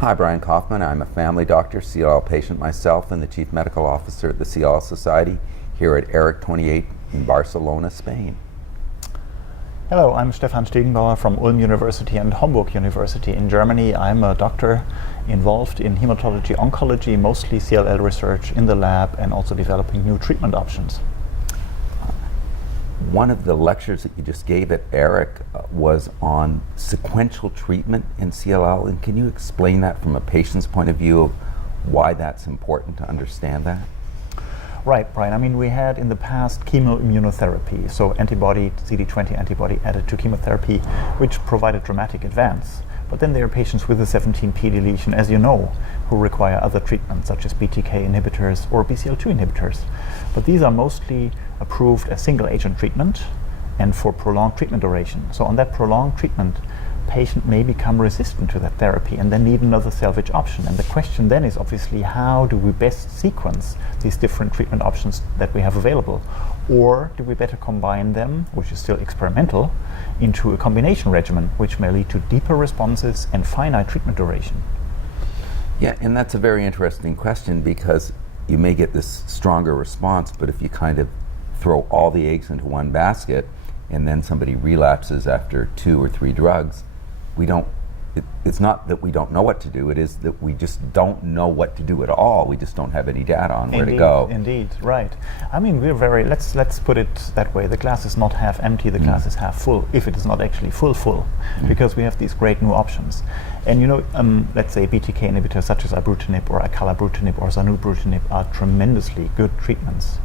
Hi, Brian Kaufman. I'm a family doctor, CLL patient myself, and the Chief Medical Officer at the CLL Society here at E.R.I.C 28 in Barcelona, Spain. Hello, I'm Stefan Stilgenbauer from Ulm University and Homburg University in Germany. I'm a doctor involved in hematology oncology, mostly CLL research in the lab and also developing new treatment options. One of the lectures that you just gave at E.R.I.C was on sequential treatment in CLL, and can you explain that from a patient's point of view of why that's important to understand that? Right, Brian. I mean, we had in the past chemoimmunotherapy, so antibody, CD20 antibody added to chemotherapy, which provided dramatic advance. But then there are patients with a 17p deletion, as you know, who require other treatments such as BTK inhibitors or BCL2 inhibitors. But these are mostly approved as single-agent treatment and for prolonged treatment duration. So on that prolonged treatment, patient may become resistant to that therapy and then need another salvage option. And the question then is obviously, how do we best sequence these different treatment options that we have available? Or do we better combine them, which is still experimental, into a combination regimen, which may lead to deeper responses and finite treatment duration? Yeah, and that's a very interesting question, because you may get this stronger response, but if you kind of throw all the eggs into one basket and then somebody relapses after 2 or 3 drugs, it's not that we don't know what to do, it is that we just don't know what to do at all. We just don't have any data on where to go. Indeed, right. I mean, we're very, let's put it that way. The glass is not half empty, the glass is half full, if it is not actually full, because we have these great new options. And you know, let's say BTK inhibitors such as ibrutinib or acalabrutinib or zanubrutinib are tremendously good treatments.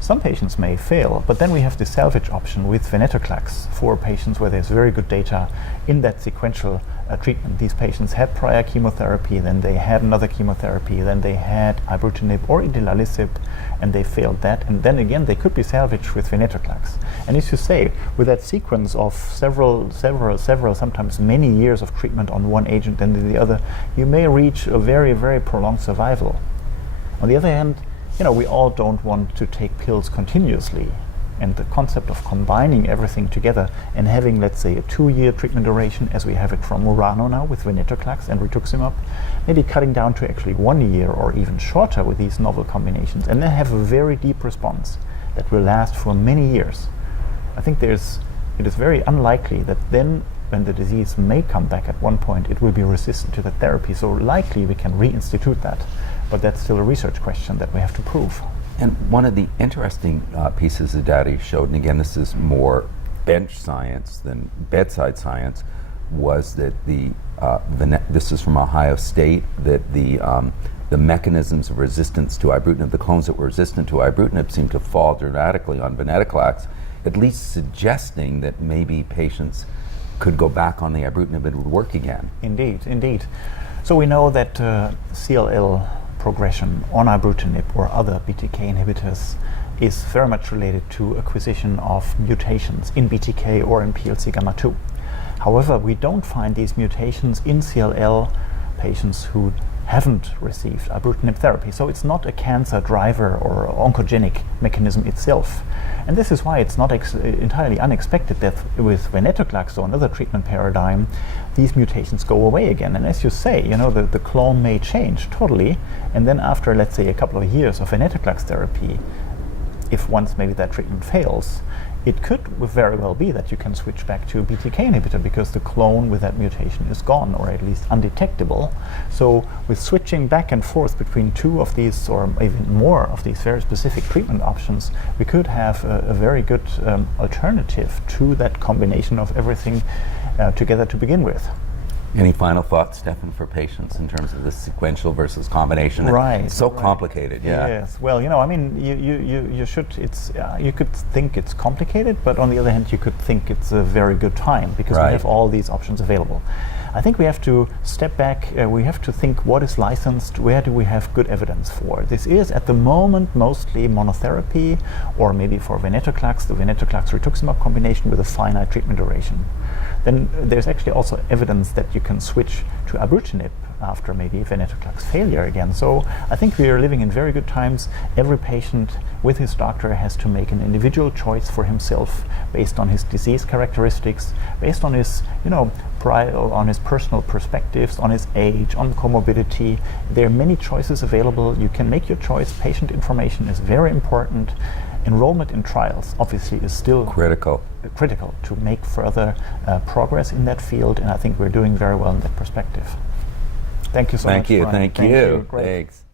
Some patients may fail, but then we have the salvage option with venetoclax for patients where there's very good data in that sequential treatment. These patients had prior chemotherapy, then they had another chemotherapy, then they had ibrutinib or idelalisib, and they failed that, and then again they could be salvaged with venetoclax. And as you say, with that sequence of several, sometimes many years of treatment on one agent and the other, you may reach a very, very prolonged survival. On the other hand, you know, we all don't want to take pills continuously, and the concept of combining everything together and having, let's say, a 2-year treatment duration, as we have it from Murano now with venetoclax and rituximab, maybe cutting down to actually 1 year or even shorter with these novel combinations, and then have a very deep response that will last for many years. I think it is very unlikely that then, when the disease may come back at one point, it will be resistant to the therapy. So likely we can reinstitute that. But that's still a research question that we have to prove. And one of the interesting pieces of data you showed, and again this is more bench science than bedside science, was that this is from Ohio State, that the mechanisms of resistance to ibrutinib, the clones that were resistant to ibrutinib, seemed to fall dramatically on venetoclax, at least suggesting that maybe patients could go back on the ibrutinib and it would work again. Indeed. So we know that CLL progression on ibrutinib or other BTK inhibitors is very much related to acquisition of mutations in BTK or in PLC gamma 2. However, we don't find these mutations in CLL patients who haven't received ibrutinib therapy. So it's not a cancer driver or oncogenic mechanism itself. And this is why it's not entirely unexpected that with venetoclax or another treatment paradigm, these mutations go away again. And as you say, you know, the clone may change totally, and then after, let's say, a couple of years of venetoclax therapy, if once maybe that treatment fails, it could very well be that you can switch back to a BTK inhibitor because the clone with that mutation is gone, or at least undetectable. So with switching back and forth between 2 of these or even more of these very specific treatment options, we could have a very good alternative to that combination of everything together to begin with. Any final thoughts, Stefan, for patients in terms of the sequential versus combination? Right. It's so complicated, yeah. Yes. Well, you know, I mean, you should. You could think it's complicated, but on the other hand, you could think it's a very good time because we have all these options available. I think we have to step back. We have to think what is licensed. Where do we have good evidence for? This is at the moment mostly monotherapy, or maybe for venetoclax, the venetoclax rituximab combination with a finite treatment duration. Then there's actually also evidence that you can switch to ibrutinib after maybe venetoclax failure again. So I think we are living in very good times. Every patient with his doctor has to make an individual choice for himself based on his disease characteristics, based on his, trial, on his personal perspectives, on his age, on comorbidity. There are many choices available. You can make your choice. Patient information is very important. Enrollment in trials obviously is still critical to make further progress in that field, and I think we're doing very well in that perspective. Thank you so much. Thank you. Brian. Thank you. Great. Thanks.